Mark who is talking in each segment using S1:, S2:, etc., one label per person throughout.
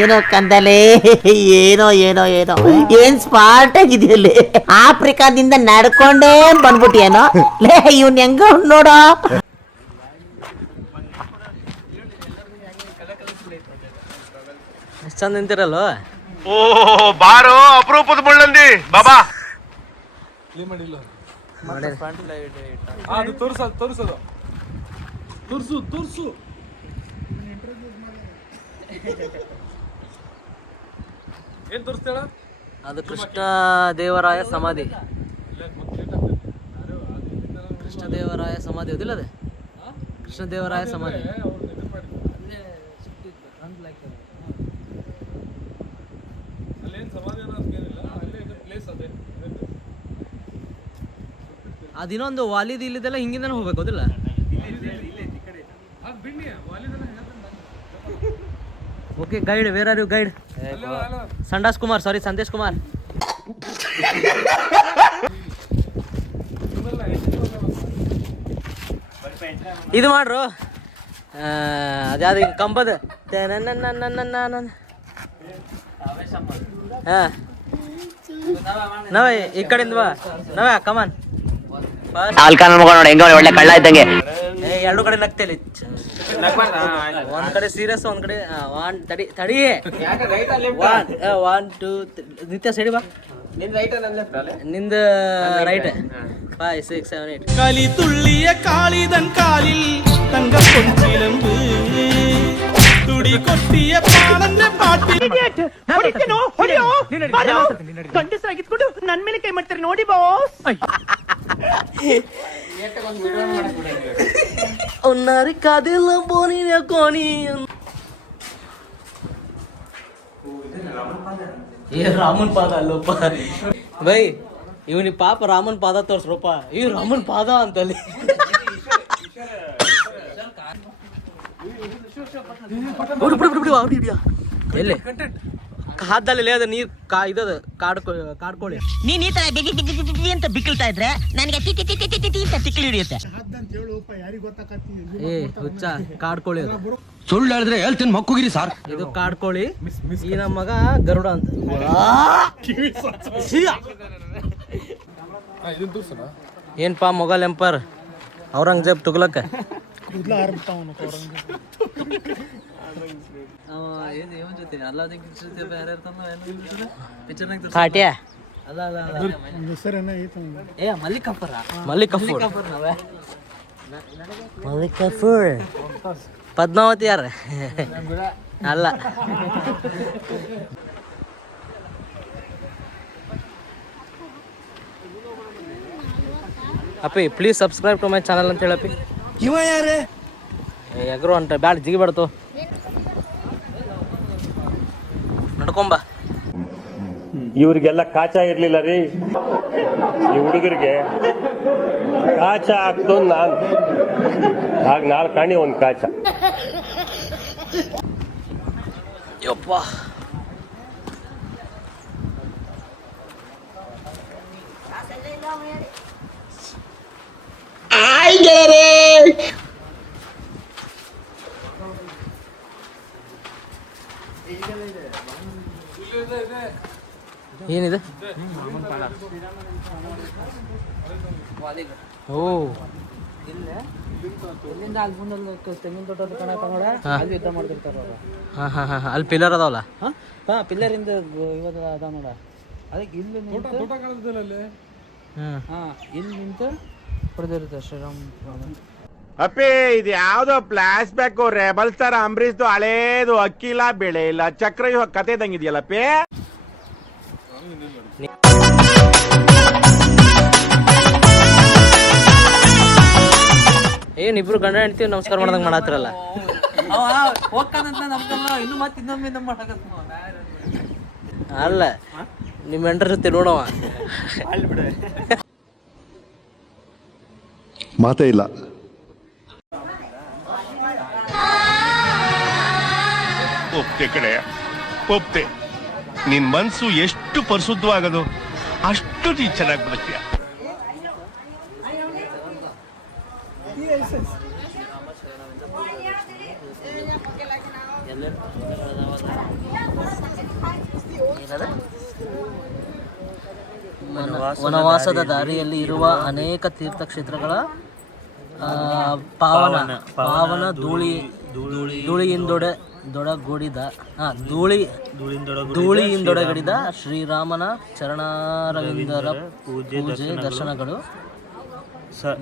S1: ಏನೋ ಕಂದಲೆ ಏನೋ ಏನೋ ಏನೋ ಏನ್ ಸ್ಮಾರ್ಟ್ ಆಗಿದೆಯಲ್ಲಿ ಆಫ್ರಿಕಾದಿಂದ ನಡ್ಕೊಂಡೇ ಬಂದ್ಬಿಟ್ಟಿಯೇನೋ ಲೇ ಇವ್ನ್ ಹೆಂಗ ನೋಡೋ
S2: ಎಷ್ಟು ಚಂದ ನಿಂತಿರಲ್ವ
S3: ಓ ಬಾರೋ ಅಪರೂಪದ ಮುಳ್ಳಂದಿ ಬಾಬಾ
S4: ಅದು ತೋರ್ಸೋದು ತೋರ್ಸೋದು ತೋರ್ಸು ತೋರ್ಸು ಏನ್ ತೋರಿಸ್ತೇಳ
S2: ಅದು ಕೃಷ್ಣ ದೇವರಾಯ ಸಮಾಧಿ. ಕೃಷ್ಣ ದೇವರಾಯ ಸಮಾಧಿ ಅದಿಲ್ಲ ಅದೇ ಕೃಷ್ಣ ದೇವರಾಯ ಸಮಾಧಿ. ಅದಿನ್ನೊಂದು ವಾಲಿದ್ ಇಲ್ಲಿದೆಲ್ಲ ಹಿಂಗಿಂದನೇ ಹೋಗ್ಬೇಕು ಅದಿಲ್ಲ? Okay guide where are you guide Sandas Kumar sorry Sandesh Kumar ಇದು ಮಾಡ್ರು. ಅದ್ಯಾವ್ದು ಕಂಬದ? ಹಾ. ನವ ಈ ಕಡೆಯಿಂದ ಬಾ. ನವ ಕಮಾನ್
S1: ಆಲ್ಕಾನ ಮಗ ನೋಡಿ ಹೆಂಗ ಒಳ್ಳೆ ಕಳ್ಳ ಇದ್ದಂಗೆ
S2: ಏ ಎರಡು ಕಡೆ ನಗ್ತೇಲಿ ಒಂದ್ ಕಡೆ ಸೀರಿಯಸ್ ಒಂದ್ ಕಡೆ ಒನ್ ತಡಿ ತಡಿ ಒನ್ ಒನ್ ಟೂ ನಿತ್ಯ ಸೈಡಿ ಬಾ ನಿಂದ right five six seven eight
S5: களி துள்ளிய காளிதன் காலில் தங்க பொன்சிலம்பு துடி கொட்டிய பாலந்த பாட்டில்
S1: ಗಂಡಸಾಗಿದ್ಕೊಂಡು ನನ್ ಮೇಲೆ ಕೈ ಮಾಡ್ತಾರೆ ನೋಡಿ ಬಾಸ್
S2: ಉನ್ನಾರಿ ಕಾದಿಲ್ಲ ಬೋನಿನ ಕೋಣಿ ಏ ರಾಮನ್ ಪಾದ ಅಲ್ಲಪ್ಪ ಬೈ ಇವನಿ ಪಾಪ ರಾಮನ್ ಪಾದ ತೋರ್ಸ್ರಪ್ಪ ಈ ರಾಮನ್ ಪಾದ ಅಂತಲ್ಲಿ ಬಿಡು ಬಿಡು ಬಿಡು ಬಿಡು ಅವ್ರು ಎಲ್ಲಿ ಹಾದಲ್ಲಿ ಅದು ನೀರು ಕಾ ಇದದ ಕಾಡ್ಕೊ ಕಾಡ್ಕೊಳ್ಳಿ.
S1: ನೀನ್ ಈ ತರ ಬಿಗಿ ಬಿಗಿ ಬಿಗಿ ಬಿಗಿ ಅಂತ ಬಿಕ್ಕಳ್ತಾ ಇದ್ರೆ ನನಗೆ ಟಿ ಟಿ ಟಿ ಟಿ ಟಿ ಟಿ ಟಿ ಅಂತ ತಿಕ್ಲಿ ಹಿಡಿಯುತ್ತೆ.
S2: ಏ ಹುಚ್ಚ ಕಾಡ್ಕೊಳ್ಳಿ ಅದು.
S5: ಸುಳ್ಳು ಹೇಳಿದ್ರೆ ಹೇಳ್ತೀನಿ ಮಕ್ಕುಗಿರಿ ಸಾರ್.
S2: ಇದು ಕಾಡ್ಕೊಳ್ಳಿ. ಈ ನಮ್ಮ ಮಗ ಗರುಡ ಅಂತ. ಏನ್ಪಾ ಮೊಘಲ್ ಎಂಪರ್? ಔರಂಗಜೇಬ್ ತುಗ್ಲಕ್? ಕಾಟ್ಯ ಅಲ್ಲ ಅಲ್ಲ ಏ ಮಲ್ಲಿಕಪ್ಪರ ಮಲ್ಲಿಕಫೂರ್ ಮಲ್ಲಿಕಫೂರ್ ಪದ್ಮಾವತಿ ಯಾರ? ಅಲ್ಲ. ಅಪ್ಪಿ please subscribe to my channel ಅಂತ ಹೇಳಪ್ಪಿ.
S5: ಇವ ಯಾರೇ?
S2: ಎಗ್ರು ಅಂತ ಬ್ಯಾಡ ಜಿಗಿಬೇಡ್ತು
S3: ಇವ್ರಿಗೆಲ್ಲ ಕಾಚ ಇರ್ಲಿಲ್ಲ ರೀ. ಈ ಹುಡುಗರಿಗೆ ಕಾಚ ಹಾಕ್ತು ನಾನ್. ಆಗ ನಾಲ್ಕು ಕಾಣಿ ಒಂದು ಕಾಚ.
S2: ಯಪ್ಪ. ಏನಿದೆ? ಓ. ಹಾ. ಹಾ ಹಾ ಹಾ. ಅಲ್ಲಿ ಪಿಲ್ಲರ್ ಅದಾವಲ್ಲ?
S6: ಪಿಲ್ಲರ್ ಇಂದ ಇವತ್ತು ಅದಾವ ನೋಡ. ಅದಕ್ಕೆ ಇಲ್ಲಿ ಹಾ. ಇಲ್ಲಿ ನಿಂತು ಹೊಡೆದಿರುತ್ತೆ ಶ್ರೀರಾಮ್
S3: ಅಪ್ಪಿ ಇದು ಯಾವ್ದೋ flashback rebel star Ambareesh ಹಳೇದು ಅಕ್ಕಿಲ್ಲ ಬೆಳೆ ಇಲ್ಲ. ಚಕ್ರ ಇವಾಗ ಕತೆ ಇದಂಗಿದೆಯಲ್ಲಪ್ಪಿ
S2: ಏನ್ ಇಬ್ರು ಗಂಡ ಹೆಂಡ್ತಿ ನಮಸ್ಕಾರ ಮಾಡ್ದಂಗ ಮಾಡತ್ತಿರಲ್ಲ? ಅಲ್ಲ ನಿಮ್ಮ ಹೆಂಡ್ರ ಜೊತೆ ನೋಡವ
S7: ಮಾತೇ ಇಲ್ಲ.
S3: ಒಪ್ತೆ ಕಡೆ ಒಪ್ತೆ. ನಿನ್ ಮನ್ಸು ಎಷ್ಟು ಪರಿಶುದ್ಧವಾಗದು ಅಷ್ಟು ನೀ ಚೆನ್ನಾಗಿ ಬರ್ತೀಯ
S2: ವನವಾಸದ ದಾರಿಯಲ್ಲಿ ಇರುವ ಅನೇಕ ತೀರ್ಥಕ್ಷೇತ್ರಗಳ ಆ, ಪಾವನ ಪಾವನ ಧೂಳಿ. ಧೂಳಿಯಿಂದೊಡೆ ದೊಡಗೂಡಿದ ಹಾ ಧೂಳಿ ಧೂಳಿಯಿಂದೊಡಗಡಿದ ಶ್ರೀರಾಮನ ಚರಣಾರವಿಂದರ ಪೂಜೆ ದರ್ಶನಗಳು.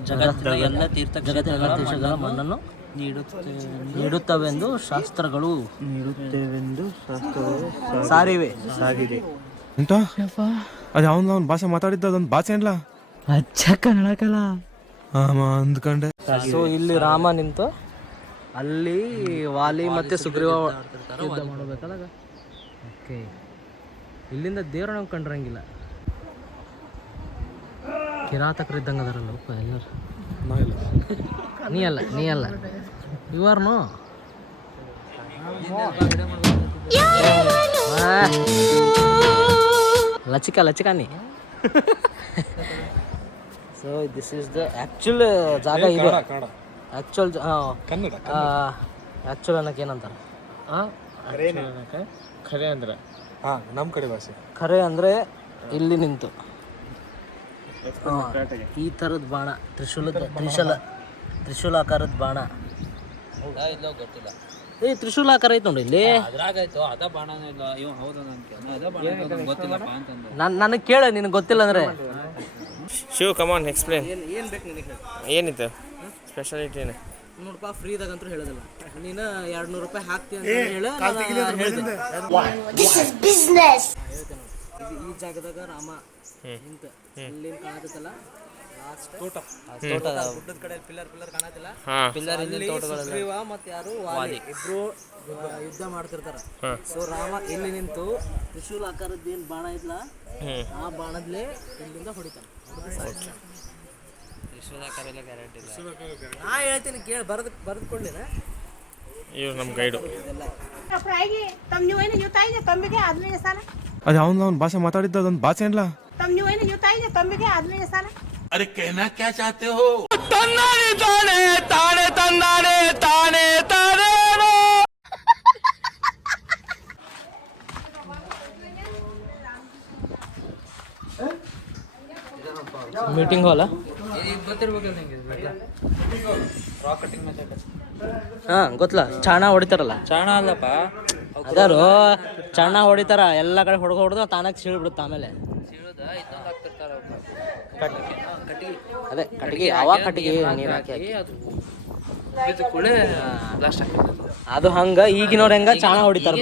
S2: ಜಗತ್ತಿನ ಎಲ್ಲ ತೀರ್ಥ ಜಗತ್ತಿನ ಎಲ್ಲ ತೀರ್ಥಗಳ ಮಣ್ಣನ್ನು ನೀಡುತ್ತೆ ನೀಡುತ್ತವೆಂದು ಶಾಸ್ತ್ರಗಳು. ನೀಡುತ್ತೇವೆಂದು ಶಾಸ್ತ್ರಗಳು ಸಾರಿವೆ. ಸಾಗಿದೆ
S4: ಎಂತ? ಅದು ಅವನ್ ಅವ್ನ ಭಾಷೆ ಮಾತಾಡಿದ್ದ ಅದೊಂದು ಭಾಷೆ ಇಲ್ಲ
S2: ಅಚ್ಚ
S4: ಆಮ ಅಂದ್ಕೊಂಡೆ.
S2: ಸೊ ಇಲ್ಲಿ ರಾಮ ನಿಂತು ಅಲ್ಲಿ ವಾಲಿ ಮತ್ತೆ ಸುಗ್ರೀವ ಯುದ್ಧ ಮಾಡಬೇಕಲ್ಲ ಓಕೆ. ಇಲ್ಲಿಂದ ದೇವ್ರ ನಾವು ಕಂಡ್ರಂಗಿಲ್ಲ. ಕಿರಾತಕರು ಇದ್ದಂಗೆ ಅದಾರಲ್ಲ ಉಪ್ಪ ಎಲ್ಲರೂ. ನೀ ಅಲ್ಲ ನೀ ಅಲ್ಲ. ಇವಾರ್ನು ಲಚಿಕ ಲಚಿಕ ನೀ. So this is the actual ಜಾಗ ಇದು. ಆ್ಯಕ್ಚುಲ್
S4: ಕನ್ನಡ
S2: ಆ್ಯಕ್ಚುಲ್ ಅನ್ನಕ್ಕೆ ಏನಂತಾರೆ?
S4: ಖರೆ ಅಂದ್ರೆ? ಹಾಂ ನಮ್ಮ ಕಡೆ ಭಾಷೆ.
S2: ಖರೆ ಅಂದರೆ ಇಲ್ಲಿ ನಿಂತು. ಹಾ, ಈ ಥರದ ಬಾಣ ತ್ರಿಶೂಲದ ತ್ರಿಶೂಲ ತ್ರಿಶೂಲಾಕಾರದ ಬಾಣ.
S6: ಗೊತ್ತಿಲ್ಲ.
S2: ಏ ತ್ರಿಶೂಲಾಕಾರ ಐತೆ ನೋಡಿ ಇಲ್ಲಿ.
S6: ಅದ್ರಾಗಾಯ್ತು ಅದ ಬಾಣನೂ ಇಲ್ಲ. ಇವ್ ಹೌದು ನನಗೆ ಅದ ಬಾಣ ಗೊತ್ತಿಲ್ಲಪ್ಪ ಅಂತಂದು.
S2: ನಾನು ನನಗೆ ಕೇಳ ನಿನಗೆ ಗೊತ್ತಿಲ್ಲ ಅಂದರೆ.
S7: ಶಿವ್ ಕಮಾನ್ ಎಕ್ಸ್ಪ್ಲೇನ್
S2: ಏನು ಬೇಕು ನಿನಗೆ
S7: ಏನಿತ್ತು? ಸ್ಪೆಷಾಲಿಟಿ ಏನು?
S2: ನೋಡಪ್ಪ ಫ್ರೀದಾಗಂತೂ ಹೇಳೋದಿಲ್ಲ. ನೀನು ಎರಡು ನೂರು ರೂಪಾಯಿ ಹಾಕ್ತಿ ಅಂತ ಹೇಳ ಈ ಜಾಗದಾಗ ರಾಮ. ನಿಂತ ಇಲ್ಲಿ ಕಾಣತ್ತಲ್ಲ ತೋಟ. ಗುಡ್ಡದ ಕಡೆ ಪಿಲ್ಲರ್ ಪಿಲ್ಲರ್ ಕಾಣತ್ತಿಲ್ಲ. ಪಿಲ್ಲರ್ ಇಲ್ಲಿ ಸುಗ್ರೀವ ಮತ್ತೆ ಯಾರು ವಾಲಿ. ಇಬ್ರು ಯುದ್ಧ ಮಾಡ್ತಿರ್ತಾರ. ಸೊ ರಾಮ ಇಲ್ಲಿ ನಿಂತು ತ್ರಿಶೂಲ್ ಆಕಾರದ ಏನ್ ಬಾಣ ಇದ್ಲ ಆ ಬಾಣದ್ಲೇ ಇಲ್ಲಿಂದ ಹೊಡಿತಾನೆ. ಸುವನ ಕರೆಲ್ಲ ಗ್ಯಾರಂಟಿ ಇದೆ ಸುವನ
S7: ಕರೆಲ್ಲ ಕೇಳ ಬರ್ದು
S8: ಬರ್ದು ಕೊಡ್ಲೇ ನಮ್ಮ ಗೈಡ್ ಫ್ರೈಗೆ ತಮ್ಮ ನೀವು ಏನೋ ಯಾ ತೈಗೆ ತಮ್ಮ ಕ್ಯಾ ಆದ್ಮೆ ಹೆಸರು
S4: ಅದು ಅವನು ಅವನು bahasa ಮಾತಾಡಿದ್ದ ಅದೊಂದು bahasa ಅಲ್ಲ.
S8: ತಮ್ಮ ನೀವು ಏನು ಯಾ ತೈಗೆ ತಮ್ಮ ಕ್ಯಾ ಸಾಲ. ಹೆಸರು ಅರೇ کہنا ಕ್ಯಾ ಚಾಹತೆ
S5: ಹೋ? ತಂದಾಡೆ ತಾಡೆ ತಂದಾಡೆ ತಾಣೆ ತಾಡೆ
S2: ಮೀಟಿಂಗ್
S6: 홀
S2: ಹಾ ಗೊತ್ತಲ್ಲ ಚಾಣ ಹೊಡಿತಾರಲ್ಲ?
S6: ಚಾಣ ಅಲ್ಲಪ್ಪ.
S2: ಅದಾರು ಚಾಣ ಹೊಡಿತಾರ ಎಲ್ಲ ಕಡೆ ಹೊಡ್ಕೊ ಹೊಡೆದು ತಾನಾಗ ಸೀಳ್ಬಿಡುತ್ತ ಆಮೇಲೆ. ಅದೇ ಕಟ್ಟಿಗೆ ಅವಾಗ ಕಟ್ಟಿಗೆ ನೀರು ಹಾಕಿ
S6: ಅದು
S2: ಹಂಗ ಈಗಿನವ್ರ ಹೆಂಗ ಚಾಣ ಹೊಡಿತಾರ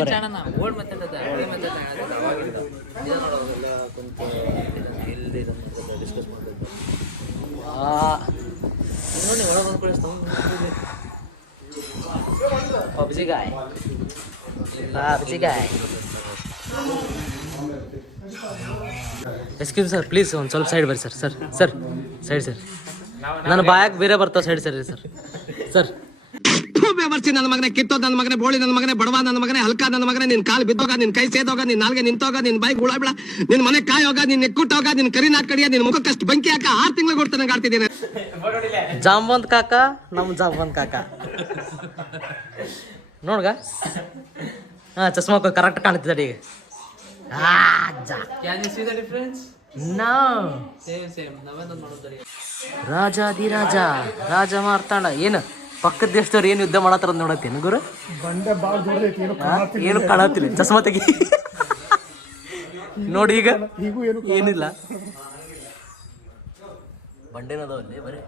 S6: ನೋಡಿ ಒಳಗೆ ಒಂದು ಕಳಿಸ್ತು
S2: PUBG guy PUBG guy excuse sir please ಒಂದು ಸ್ವಲ್ಪ ಸೈಡ್ ಬರ್ರಿ sir sir sir side sir ನನ್ನ ಬಾಯಾಗ ಬೇರೆ ಬರ್ತಾವ ಸೈಡ್ ಸರ್ ಸರ್ ಸರ್
S5: ಬೆವರ್ಸಿ ನನ್ನ ಮಗನೇ ಕಿತ್ತೋ ನನ್ನ ಮಗನೇ ಬೋಳಿ ನನ್ನ ಮಗನೇ ಬಡವ ನನ್ನ ಮಗನೇ ಹಲ್ಕ ನನ್ನ ಮಗನೇ ನಿನ್ ಕಾಲು ಬಿದ್ದೋಗ ನಿನ್ ಕೈ ಸೇದೋಗ ನಿನ್ ನಾಲ್ಗೆ ನಿಂತೋಗ ನಿನ್ ಬೈಕ್ ಉಳಾಬಿಡ ಬಿಡ ನಿನ್ ಮನೆ ಕಾಯೋಗ ನಿನ್ ನೆಕ್ಕುಟ್ಟೋಗ ನಿನ್ ಕರಿ ಕಡಿಯ ನಿನ್ ಮುಖಕ್ಕಷ್ಟು ಬಂಕಿ ಹಾಕ ಆರ್ ತಿಂಗಳು ಕೊಡ್ತಾನೆ ಆಡ್ತಿದ್ದೀನಿ.
S2: ಜಾಂಬಂದ್ ಕಾಕ ನಮ್ ಜಾಂಬಂದ್ ಕಾಕ. ನೋಡ್ಗ? ಹಾ ಚಸ್ಮಾ ಕರೆಕ್ಟ್ ಕಾಣ್ತಿದ್ದಾಡಿ ಈಗ.
S6: ರಾಜಾದಿ
S2: ರಾಜ ರಾಜ ಮಾರ್ತಾಂಡ ಏನು? ಪಕ್ಕದ ದೇಶದವ್ರು ಏನು ಯುದ್ಧ ಮಾಡತ್ತಾರ ನೋಡತ್ತೇನು. ಗುರು? ಏನು ಕಾಣತ್ತಿಲ್ಲ ಚಸ್ಮಾ ತೆಗಿ ನೋಡಿ ಈಗ. ಏನಿಲ್ಲ. ಬಂಡೇನದವಲ್ಲಿ ಬರೀ.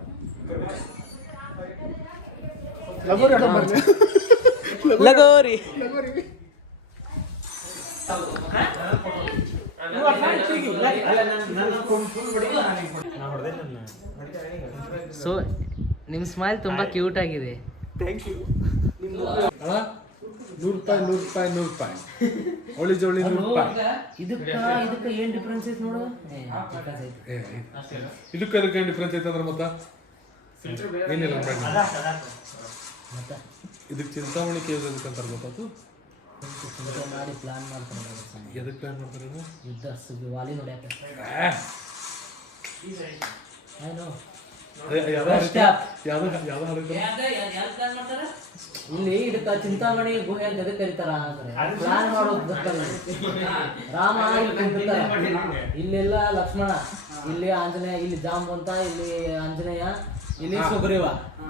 S2: ಲಗೋರಿ ಸೊ ನಿಮ್ಮ ಸ್ಮೈಲ್ ತುಂಬಾ ಕ್ಯೂಟ್ ಆಗಿದೆ.
S4: ನೂರು ರೂಪಾಯಿ ನೂರು ರೂಪಾಯಿ ನೂರು ರೂಪಾಯಿ. ಒಳಿ ಜೋಳಿ ನೂರು ರೂಪಾಯಿ.
S2: ಇದಕ್ಕೆ ಇದಕ್ಕೆ ಏನು ಡಿಫ್ರೆನ್ಸ್ ಐತೆ ನೋಡು?
S4: ಇದಕ್ಕೆ ಅದಕ್ಕೆ ಡಿಫ್ರೆನ್ಸ್ ಐತಂದ್ರೆ ಮತ್ತ? ಏನಿಲ್ಲ ಇದಕ್ಕೆ ಚಿಂತಾಮಣಿ ಕೇಸ್ ಅದಕ್ಕೆ ಅಂತಾರೆ ಗೊತ್ತಾತು
S2: ಮಾಡಿ ಪ್ಲಾನ್ ಮಾಡ್ತಾರೆ
S4: ಎದಕ್ಕೆ ಪ್ಲಾನ್ ಮಾಡ್ತಾರೆ?
S2: ಯುದ್ಧ ವಾಲಿ ನೋಡ್ಯಾಕ ಏನು? ಇಲ್ಲಿ ಇದಕ್ಕ ಚಿಂತಾಮಣಿ ಗುಹೆ ಅಂತ ಎದಕ್ಕೆ ಕರೀತಾರ ಅಂದ್ರೆ ಪ್ಲಾನ್ ಮಾಡೋದು ಗೊತ್ತಲ್ಲ. ರಾಮ. ಇಲ್ಲೆಲ್ಲ ಲಕ್ಷ್ಮಣ. ಇಲ್ಲಿ ಆಂಜನೇಯ ಇಲ್ಲಿ ಜಾಂಬಂತ ಇಲ್ಲಿ ಆಂಜನೇಯ. ಇಲ್ಲಿ ಸುಗ್ರೀವ.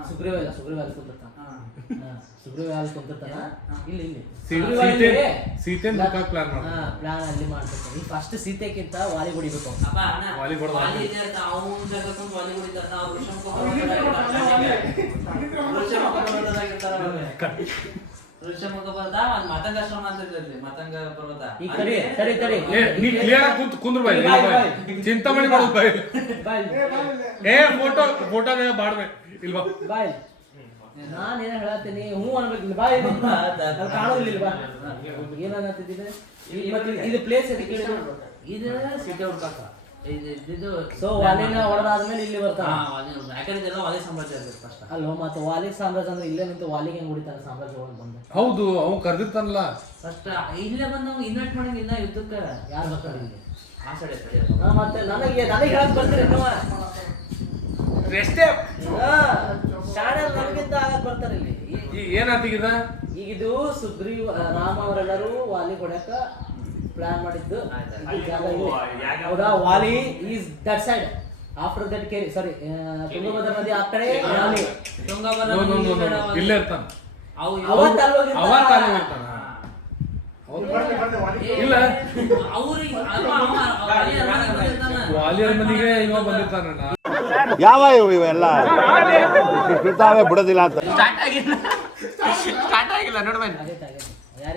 S2: ಸುಗ್ರೀವ ಇಲ್ಲ ಸುಗ್ರೀವ ಅಲ್ಲಿ ಕುಂತಿರ್ತಾನ. ಹಾ, ಸುಗ್ರೀವ ಅಲ್ಲಿ ಕುಂತಿರ್ತಾನ. ಇಲ್ಲಿ ಇಲ್ಲಿ. ಸುಗ್ರೀವ ಇಲ್ಲಿ
S4: ಸೀತೆ ಮುಖ ಪ್ಲಾನ್ ಮಾಡ.
S2: ಹಾ ಪ್ಲಾನ್ ಅಲ್ಲಿ ಮಾಡ್ತಿರ್ತಾನೆ. ಈ ಫಸ್ಟ್ ಸೀತೆಕ್ಕಿಂತ ವಾಲಿ ಹೊಡಿಬೇಕು.
S6: ಅಪ್ಪ ಅಣ್ಣ
S4: ವಾಲಿ
S6: ಋಷಭ ಋಷಭ ಪರ್ವತ ಒಂದ್ ಮತಂಗಾಶ್ರಮ ಅಂತ ಇರ್ತೈತಿ ಮತಂಗ ಪರ್ವತ
S2: ಈ ಕಡೆ ತಡಿ ತಡಿ
S4: ಏ ನೀ ಕ್ಲಿಯರ್ ಆಗಿ ಕುಂತ ಕುಂದ್ರ ಬಾಯ್
S2: ಬಾಯ್, ಬಾಯ್.
S4: ಚಿಂತಾಮಣಿ ಮಾಡೋದು ಬಾಯ್
S2: ಬಾಯ್
S4: ಏ ಫೋಟೋ ಫೋಟೋ ಬಾಡ್ಬೇ ಇಲ್ವಾ
S2: ಬಾಯ್ ನಾನು ಏನ್ ಹೇಳತ್ತೀನಿ ಹ್ಞೂ ಅನ್ಬೇಕು ಬಾ. ಅಲ್ಲಿ ಕಾಣೋದಿಲ್ಲ ಇಲ್ಲಿ ಬಾ ಏನನ್ನತ್ತಿದ್ದೀನಿ ಇದು ಪ್ಲೇಸ್
S6: ಇದು ಸಿಟಿ ಹುಡ್ಕಾಕ ಇದು ಇದು
S2: ಸೊ ವಾಲಿನ ಹೊಡೆದಾದ್ಮೇಲೆ ಇಲ್ಲಿ
S6: ಬರ್ತಾರೆ
S2: ಬರ್ತಾನ.
S6: ಯಾಕಂದ್ರೆ ಇದೆಲ್ಲ ವಾಲಿ ಸಾಮ್ರಾಜ್ಯ ಫಸ್ಟ್.
S2: ಅಲ್ಲೋ ಮತ್ತೆ ವಾಲಿ ಸಾಮ್ರಾಜ್ಯ ಅಂದ್ರೆ ಇಲ್ಲೇ ನಿಂತು ವಾಲಿಗೆ ಹೆಂಗ್ ಹೊಡಿತಾನೆ ಸಾಮ್ರಾಜ್ಯ ಒಳಗೆ ಬಂದು?
S4: ಹೌದು ಅವ್ ಕರ್ದಿರ್ತಾನಲ್ಲ.
S6: ಫಸ್ಟ್ ಇಲ್ಲೇ ಬಂದು ನಾವು ಇನ್ವೈಟ್ ಮಾಡಂಗ ಇನ್ನ ಯುದ್ಧಕ್ಕೆ
S2: ಯಾರು ಬರ್ತಾರೆ ಇಲ್ಲಿ?
S6: ಆ ಸೈಡ್
S2: ಮತ್ತೆ ನನಗೆ ನನಗೆ ಹೇಳಕ್ ಬರ್ತೀರಿ ಇನ್ನೂ ಶಾಣೆ ನನಗಿಂತ ಆಗಕ್ ಬರ್ತಾರೆ ಇಲ್ಲಿ. ಈ-
S4: ಈ ಏನಾತಿಗಿದ?
S2: ಈಗ ಇದು ಸುಗ್ರೀವ್ ರಾಮ ಅವರೆಲ್ಲರೂ ವಾಲಿ ಹೊಡ್ಯಾಕ ಪ್ಲಾನ್ ಮಾಡಿದ್ದು. ಹೌದಾ? Vali is that side. After that ಕೇರಿ ಸಾರಿ ತುಂಗಭದ್ರಾ ನದಿ ಆ ಕಡೆ Vali.
S6: Tungabhadra
S4: no, no, no,
S6: ನದಿ
S4: ಇಲ್ಲೇ ಇರ್ತಾನೆ.
S6: ಅವು
S2: ಅವತ್ತು ಅಲ್ಲಿ ಹೋಗಿರ್ತಾನ.
S4: ಅವತ್ತ ಅಲ್ಲಿ ಇರ್ತಾನ ಇಲ್ಲ. ವಾಲಿಯರ್ ಮನೆಗೆ ಇವ ಬಂದಿರ್ತಾನ
S9: ಯಾವ ಇವೆಲ್ಲ? ಬಿಡ್ತಾವೆ ಬಿಡೋದಿಲ್ಲ ಅಂತ.
S2: ಆಗೈತೆ ಆಗೈತೆ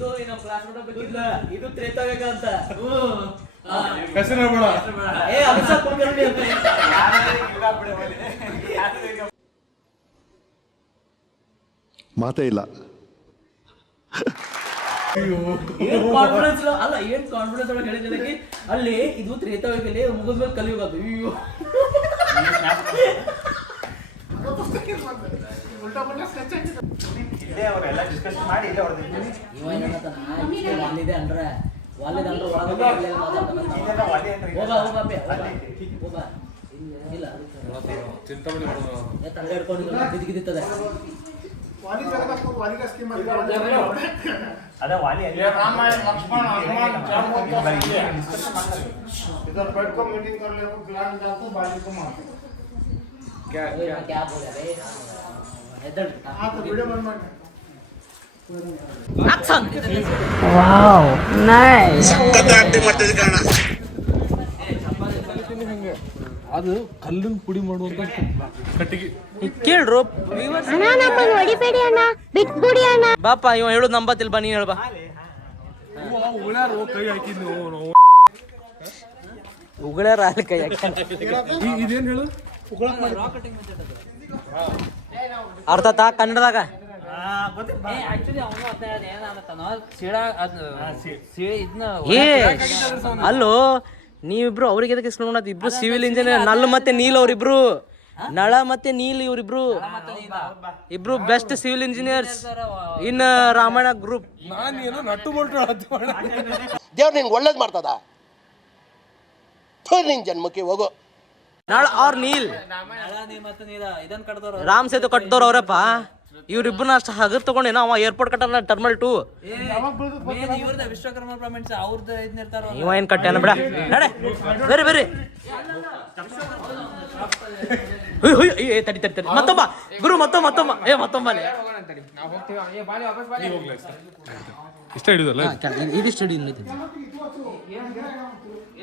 S2: ಇದು ನಮ್ಮ ಕ್ಲಾಸ್ ಬೇಕಿಲ್ಲ ಇದು ತ್ರೇತಾವೇಗ ಅಂತ.
S4: ಹೆಸರು ಬೇಡ.
S2: ಏ ಅಭಿಷೇಕ್ ಕುಲಕರ್ಣಿ ಅಂತ.
S9: ಮಾತೇ ಇಲ್ಲ.
S2: ಏನ್ ಕಾನ್ಫಿಡೆನ್ಸ್ ಅಲ್ಲ ಏನ್ ಕಾನ್ಫಿಡೆನ್ಸ್ ಒಳಗೆ ಹೇಳಿದ್ರೆ ಅಲ್ಲಿ ಇದು ತ್ರೇತಾವೇಗಲ್ಲಿ ಮುಗಿದ್ಮೇಲೆ ಕಲಿಯುಗ ಅದು ಅಯ್ಯೋ. ಇವ ಏನಂತಾನ ಇಷ್ಟೇ ವಾಲಿದೆ ಅಂದ್ರೆ ವಾಲಿದೆ ಅಂದ್ರೆ ಒಳಗೆ ಅಲ್ಲೇ ಮಾತಾಡ್ತಾನಂತ. ಹೋಗ ಹೋಗ ಅಪ್ಪೆ, ಹೋಗ. ಹೋಗ. ಇಲ್ಲ
S4: ಚಿಂತಾಮಣಿ ಮಾಡೋದು
S2: ಏ, ತಲೆ ಹಿಡ್ಕೊಂಡು ಬಿದ್ದಿಗಿದ್ದಿತ್ತದೆ
S4: ಕ್ಯಾ
S2: ಏ, ಕ್ಯಾಬ್ ಹೋಗ್ಯಾರ, ಏ. ಎದ್ದೇಳ್ರಿ.
S4: ಅದು ಕಲ್ಲಿನ ಪುಡಿ ಮಾಡುವಂತ ಕಟ್ಟಿಗೆ
S2: ಕೇಳ್ರು
S8: ಅಣ್ಣ ನಮ್ಮನ್ನ ಹೊಡಿಬೇಡಿ ಅಣ್ಣ ಬಿಟ್ಬಿಡಿ ಅಣ್ಣ
S2: ಬಾಪ ಇವ ಹೇಳೋದು ನಂಬತ್ತಿಲ್ಲ ಬಾ ನೀನ್ ಹೇಳ್ಬಾ
S4: ಉಳ್ಯಾರು ಕೈ ಹಾಕಿದ್ನು ನಾವು
S2: ಉಗಳಾರ ಅಲ್ಲಿ ಕೈ ಹಾಕಿ
S4: ಇದೇನ್ ಹೇಳು
S2: ಅರ್ಥ ತಾ ಕನ್ನಡದಾಗ? ಅಲ್ಲೋ ನೀವಿಬ್ರು ಅವ್ರಿಗೆ ಎದಕ್ಕೆ ಇಸ್ಕೊಂಡು ಇಬ್ರು ಸಿವಿಲ್ ಇಂಜಿನಿಯರ್ ನಲ್ ಮತ್ತೆ ನೀಲ್ ಅವ್ರಿಬ್ರು. ನಳ ಮತ್ತೆ ನೀಲ್ ಇವ್ರಿಬ್ರು. ಇಬ್ರು best civil engineers in Ramayana group
S4: ನಾನು ಏನೋ ಒಳ್ಳೇದ್ ಬೋಲ್ಟ್
S9: ದೇವ್ರು ನಿನ್ಗೆ ಒಳ್ಳೇದು ಮಾಡ್ತದ? ನಿನ್ ಜನ್ಮಕ್ಕೆ ಹೋಗೋ.
S2: ನಳ ಆರ್ ನೀಲ್. ರಾಮ್ ಸೇತು ಕಟ್ಟದವ್ರ ಅವರಪ್ಪ. ಇವ್ರಿಬ್ಬನ ಅಷ್ಟು ಹಗರ್ ತಗೊಂಡೇನ ಅವ ಏರ್ಪೋರ್ಟ್ ಕಟ್ಟಾನ ಟರ್ಮಲ್ ಟು
S6: ಮೇನ್ ಇವ್ರದ ವಿಶ್ವಕರ್ಮ ಬ್ರಾಹ್ಮಣ್ಸ್ ಅವ್ರದ್ದು ಇದನ್ನ ಇರ್ತಾರ
S2: ಇವ ಏನ್ ಕಟ್ಟ್ಯಾನ ಬಿಡ. ನಡೆ. ಬರ್ರಿ ಬರ್ರಿ. ಹುಯ್ ಹುಯ್ ಏ ತಡಿ ತಡಿ ತಡಿ. ಮತ್ತೊಬ್ಬ. ಗುರು ಮತ್ತೊಮ್ಮ ಮತ್ತೊಮ್ಮ ಏ ಮತ್ತೊಮ್ಮ
S4: ಇಷ್ಟ ಹಿಡಿದಲ್ಲ
S2: ಇದಿಷ್ಟು ಹಿಡಿ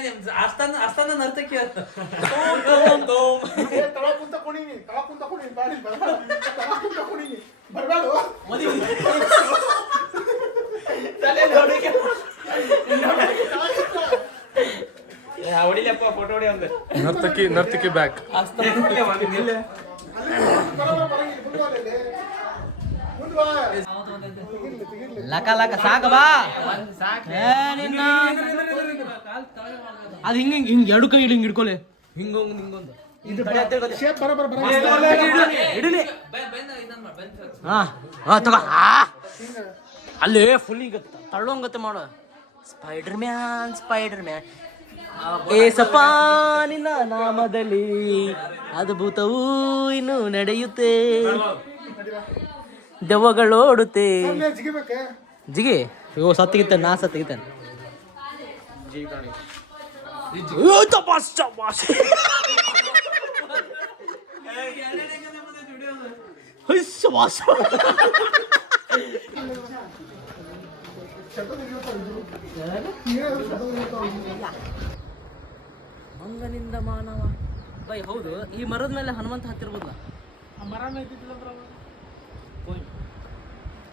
S4: असताना असताना
S2: ಏ ನಿಮ್ ಆಸ್ಥಾನ ಆಸ್ಥಾನ ನರ್ತಕಿ ಹೊಡಿಲಪ್ಪ ಫೋಟೋ ಹೊಡಿ ಒಂದು.
S4: ನರ್ತಕಿ ನರ್ತಕಿ ಬ್ಯಾಕ್
S2: ಲಕ ಲಕ ಸಾಕ ಬಾ ಸಾಕ ನಿನ್ನ ಅದ್ ಹಿಂಗ ಹಿಂಗ ಹಿಂಗೆ ಎರಡು ಕೈ ಹಿಂಗ್ ಹಿಡ್ಕೊಲೆ. ಹಿಂಗೊಂದು ಹಿಂಗೊಂದು
S4: ಶೇಪ್ ಬರ ಬರ ಬರ.
S2: ಇಡಲಿ ಹಾ ಹಾ ತಗೋ. ಆ. ಅಲ್ಲಿ ಫುಲ್ ಈಗ ತಳ್ಳೋಂಗತ್ತೆ ಮಾಡು. ಸ್ಪೈಡರ್ ಮ್ಯಾನ್ ಸ್ಪೈಡರ್ ಮ್ಯಾನ್ ಏಸಪ್ಪ ನಿನ್ನ ನಾಮದಲ್ಲಿ ಅದ್ಭುತವೂ ಇನ್ನು ನಡೆಯುತ್ತೆ. ದೆವ್ವಗಳೋಡುತ್ತೆ
S4: ಓಡುತ್ತೆ.
S2: ಜಿಗಿ? ಇವು ಸತ್ತಿಗಿತ್ತ ನಾ ಸತ್ತಿಗಿತ್ತಾನೆ. ಮಂಗನಿಂದ ಮಾನವ. ಬೈ ಹೌದು ಈ ಮರದ ಮೇಲೆ ಹನುಮಂತ ಹತ್ತಿರ್ಬೋದಲ್ಲ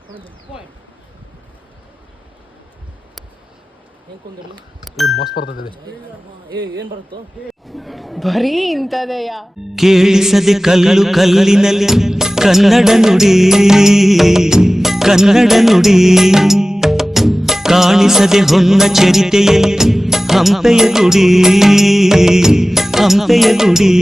S2: ಹೆಂಗ್ ಕುಂದಿರ್ಲಿ
S4: ಮಸ್ತ್ ಬರ್ತದೆ.
S2: ಏ ಏನ್ ಬರುತ್ತೋ?
S10: ಕೇಳಿಸದೆ ಕಲ್ಲು ಕಲ್ಲಿನಲ್ಲಿ ಕನ್ನಡ ನುಡಿ ಕನ್ನಡ ನುಡಿ. ಕಾಣಿಸದೆ ಹೊನ್ನ ಚರಿತೆಯಲ್ಲಿ ಹಂಪೆಯ ಗುಡಿ ಹಂಪೆಯ ಗುಡಿ.